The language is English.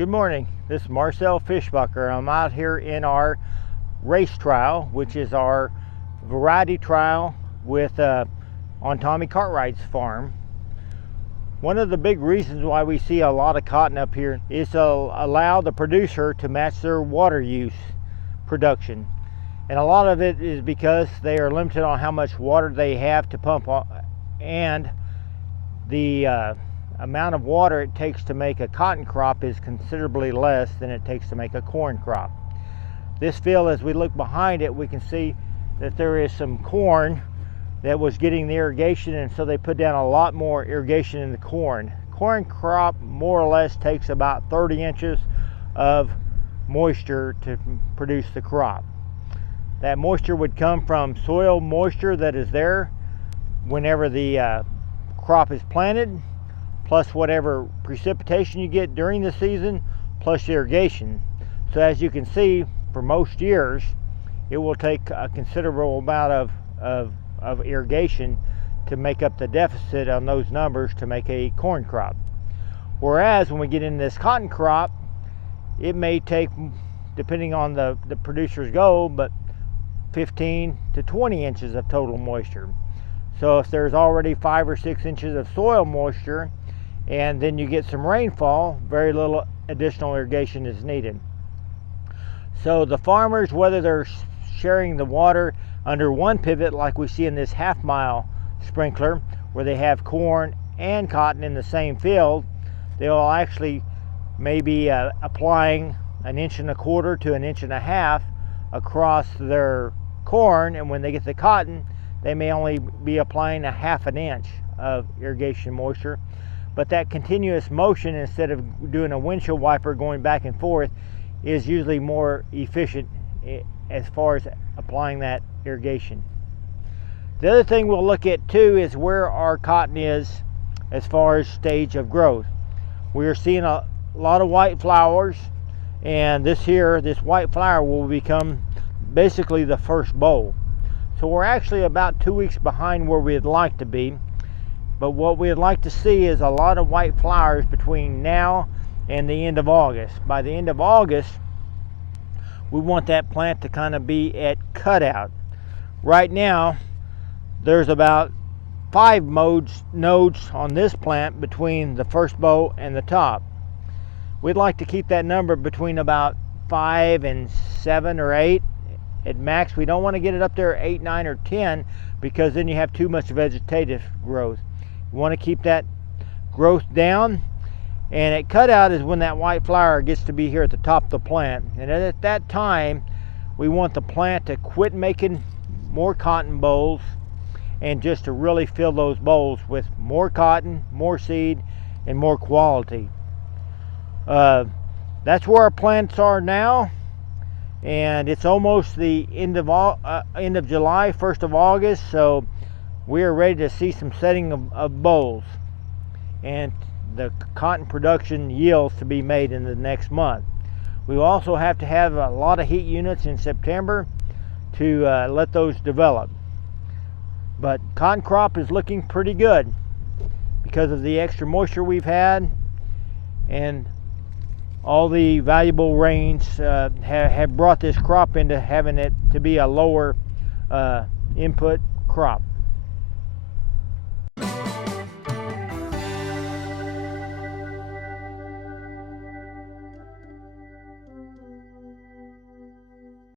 Good morning, this is Marcel Fischbacher. I'm out here in our race trial, which is our variety trial on Tommy Cartwright's farm. One of the big reasons why we see a lot of cotton up here is to allow the producer to match their water use production. And a lot of it is because they are limited on how much water they have to pump on, and the amount of water it takes to make a cotton crop is considerably less than it takes to make a corn crop. This field, as we look behind it, we can see that there is some corn that was getting the irrigation, and so they put down a lot more irrigation in the corn. Corn crop more or less takes about 30 inches of moisture to produce the crop. That moisture would come from soil moisture that is there whenever the crop is planted, plus whatever precipitation you get during the season, plus irrigation. So as you can see, for most years, it will take a considerable amount of irrigation to make up the deficit on those numbers to make a corn crop. Whereas when we get into this cotton crop, it may take, depending on the producer's goal, but 15 to 20 inches of total moisture. So if there's already 5 or 6 inches of soil moisture, and then you get some rainfall, very little additional irrigation is needed. So the farmers, whether they're sharing the water under one pivot like we see in this half-mile sprinkler, where they have corn and cotton in the same field, they'll actually maybe applying 1.25 inches to 1.5 inches across their corn, and when they get the cotton, they may only be applying 1/2 inch of irrigation moisture. But that continuous motion, instead of doing a windshield wiper going back and forth, is usually more efficient as far as applying that irrigation. The other thing we'll look at too is where our cotton is as far as stage of growth. We are seeing a lot of white flowers, and this white flower will become basically the first boll. So we're actually about 2 weeks behind where we'd like to be. But what we'd like to see is a lot of white flowers between now and the end of August. By the end of August, we want that plant to kind of be at cutout. Right now, there's about 5 nodes on this plant between the first bow and the top. We'd like to keep that number between about 5 and 7 or 8 at max. We don't want to get it up there at 8, 9, or 10, because then you have too much vegetative growth. You want to keep that growth down, and at cutout is when that white flower gets to be here at the top of the plant. And at that time, we want the plant to quit making more cotton bolls, and just to really fill those bolls with more cotton, more seed, and more quality. That's where our plants are now, and it's almost the end of July, 1st of August, so we are ready to see some setting of bolls and the cotton production yields to be made in the next month. We also have to have a lot of heat units in September to let those develop. But cotton crop is looking pretty good because of the extra moisture we've had, and all the valuable rains have brought this crop into having it to be a lower input crop.